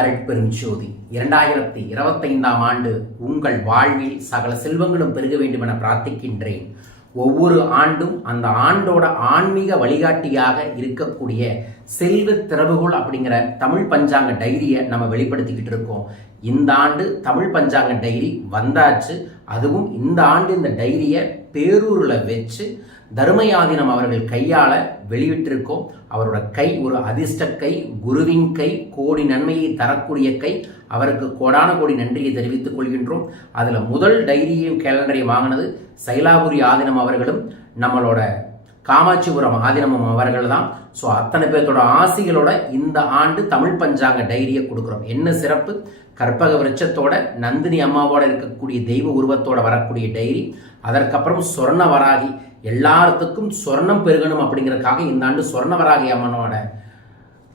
அருட்பெருஞ்சோதி 2025ஆம் ஆண்டு உங்கள் வாழ்வில் சகல செல்வங்களும் பெருக வேண்டும் என பிரார்த்திக்கின்றேன். ஒவ்வொரு ஆண்டும் அந்த ஆண்டோட ஆன்மீக வழிகாட்டியாக இருக்கக்கூடிய செல்வ திறவுகோள் அப்படிங்கிற தமிழ் பஞ்சாங்க டைரியை நம்ம வெளிப்படுத்திக்கிட்டு இருக்கோம். இந்த ஆண்டு தமிழ் பஞ்சாங்க டைரி வந்தாச்சு. அதுவும் இந்த ஆண்டு இந்த டைரியை பேரூரில் வச்சு தர்மயாதீனம் அவர்கள் கையால் வெளியிட்டிருக்கோம். அவரோட கை ஒரு அதிர்ஷ்ட கை, குருவின் கை, கோடி நன்மையை தரக்கூடிய கை. அவருக்கு கோடான கோடி நன்றியை தெரிவித்துக் கொள்கின்றோம். அதில் முதல் டைரியையும் கேலண்டரையும் வாங்கினது சைலாபுரி ஆதீனம் அவர்களும் நம்மளோட காமாட்சிபுரம் ஆதீனமும் அவர்கள் தான். ஸோ அத்தனை பேர்த்தோட ஆசிகளோட இந்த ஆண்டு தமிழ் பஞ்சாங்க டைரியை கொடுக்குறோம். என்ன சிறப்பு? கற்பக விருட்சத்தோட நந்தினி அம்மாவோட இருக்கக்கூடிய தெய்வ உருவத்தோட வரக்கூடிய டைரி. அதற்கப்புறம் சொர்ண வராகி, எல்லாத்துக்கும் சொர்ணம் பெருகணும் அப்படிங்கிறதுக்காக இந்த ஆண்டு சொர்ண வராகி அம்மனோட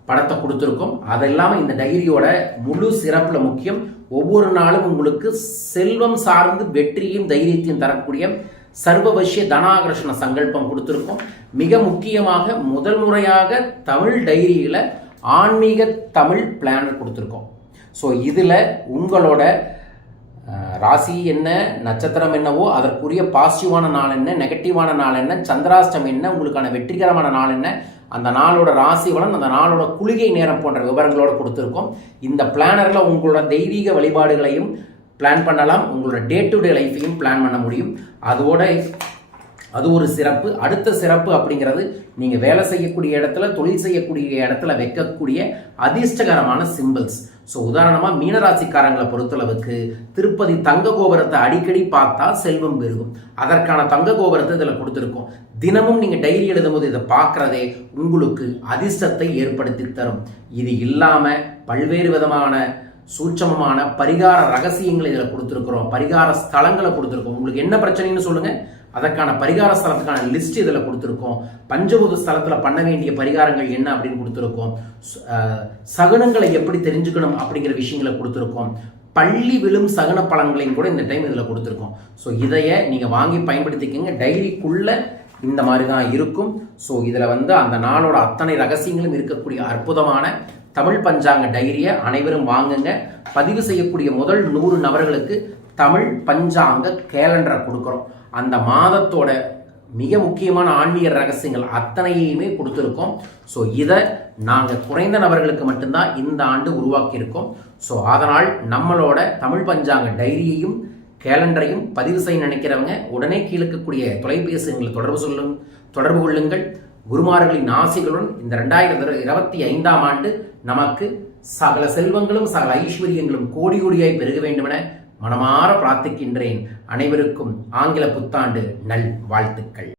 படத்தை கொடுத்துருக்கோம். அது இல்லாமல் இந்த டைரியோட முழு சிறப்பில் முக்கியம், ஒவ்வொரு நாளும் உங்களுக்கு செல்வம் சார்ந்து வெற்றியும் தைரியத்தையும் தரக்கூடிய சர்வவசிய தனாகர்ஷண சங்கல்பம் கொடுத்துருக்கோம். மிக முக்கியமாக முதல் முறையாக தமிழ் டைரியில் ஆன்மீக தமிழ் பிளானர் கொடுத்துருக்கோம். ஸோ இதில் உங்களோட ராசி என்ன, நட்சத்திரம் என்னவோ அதற்குரிய பாசிட்டிவான நாள் என்ன, நெகட்டிவான நாள் என்ன, சந்திராஷ்டம் என்ன, உங்களுக்கான வெற்றிகரமான நாள் என்ன, அந்த நாளோட ராசி பலன், அந்த நாளோட குளிகை நேரம் போன்ற விவரங்களோடு கொடுத்துருக்கோம். இந்த பிளானரில் உங்களோட தெய்வீக வழிபாடுகளையும் பிளான் பண்ணலாம், உங்களோட டே டு டே லைஃப்பையும் பிளான் பண்ண முடியும். அது ஒரு சிறப்பு. அடுத்த சிறப்பு அப்படிங்கிறது நீங்கள் வேலை செய்யக்கூடிய இடத்துல, தொழில் செய்யக்கூடிய இடத்துல வைக்கக்கூடிய அதிர்ஷ்டகரமான சிம்பிள்ஸ். ஸோ உதாரணமாக மீனராசிக்காரங்களை பொறுத்தளவுக்கு திருப்பதி தங்க கோபுரத்தை அடிக்கடி பார்த்தா செல்வம் பெருகும். அதற்கான தங்க கோபுரத்தை இதில் கொடுத்துருக்கோம். தினமும் நீங்கள் டைரி எழுதும்போது இதை பார்க்குறதே உங்களுக்கு அதிர்ஷ்டத்தை ஏற்படுத்தி தரும். இது இல்லாமல் பல்வேறு விதமான சூட்சமமான பரிகார ரகசியங்களை இதில் கொடுத்துருக்குறோம். பரிகார ஸ்தலங்களை கொடுத்துருக்கோம். உங்களுக்கு என்ன பிரச்சனைன்னு சொல்லுங்கள், அதற்கான பரிகார ஸ்தலத்துக்கான லிஸ்ட் இதில் கொடுத்துருக்கோம். பஞ்சபூத ஸ்தலத்தில் பண்ண வேண்டிய பரிகாரங்கள் என்ன அப்படின்னு கொடுத்துருக்கோம். சகுனங்களை எப்படி தெரிஞ்சுக்கணும் அப்படிங்கிற விஷயங்களை கொடுத்துருக்கோம். பள்ளி விழும் சகுன பலன்களையும் கூட இந்த டைம் இதில் கொடுத்துருக்கோம். ஸோ இதையை நீங்கள் வாங்கி பயன்படுத்திக்கங்க. டைரிக்குள்ளே இந்த மாதிரி தான் இருக்கும். ஸோ இதில் அந்த நாளோட அத்தனை ரகசியங்களும் இருக்கக்கூடிய அற்புதமான தமிழ் பஞ்சாங்க டைரியை அனைவரும் வாங்குங்க. பதிவு செய்யக்கூடிய முதல் 100 நபர்களுக்கு தமிழ் பஞ்சாங்க கேலண்டரை கொடுக்குறோம். அந்த மாதத்தோட மிக முக்கியமான ஆன்மீக ரகசியங்கள் அத்தனையுமே கொடுத்துருக்கோம். ஸோ இதை நாங்கள் குறைந்த நபர்களுக்கு மட்டும்தான் இந்த ஆண்டு உருவாக்கியிருக்கோம். ஸோ அதனால் நம்மளோட தமிழ் பஞ்சாங்க டைரியையும் கேலண்டரையும் பதிவு செய்ய நினைக்கிறவங்க உடனே கீழக்கக்கூடிய தொலைபேசி எங்களை தொடர்பு கொள்ளுங்கள். குருமார்களின் ஆசைகளுடன் இந்த 2025ஆம் ஆண்டு நமக்கு சகல செல்வங்களும் சகல ஐஸ்வர்யங்களும் கோடி கோடியாய் பெருக வேண்டுமென மனமாற பிரார்த்திக்கின்றேன். அனைவருக்கும் ஆங்கில புத்தாண்டு நல் வாழ்த்துக்கள்.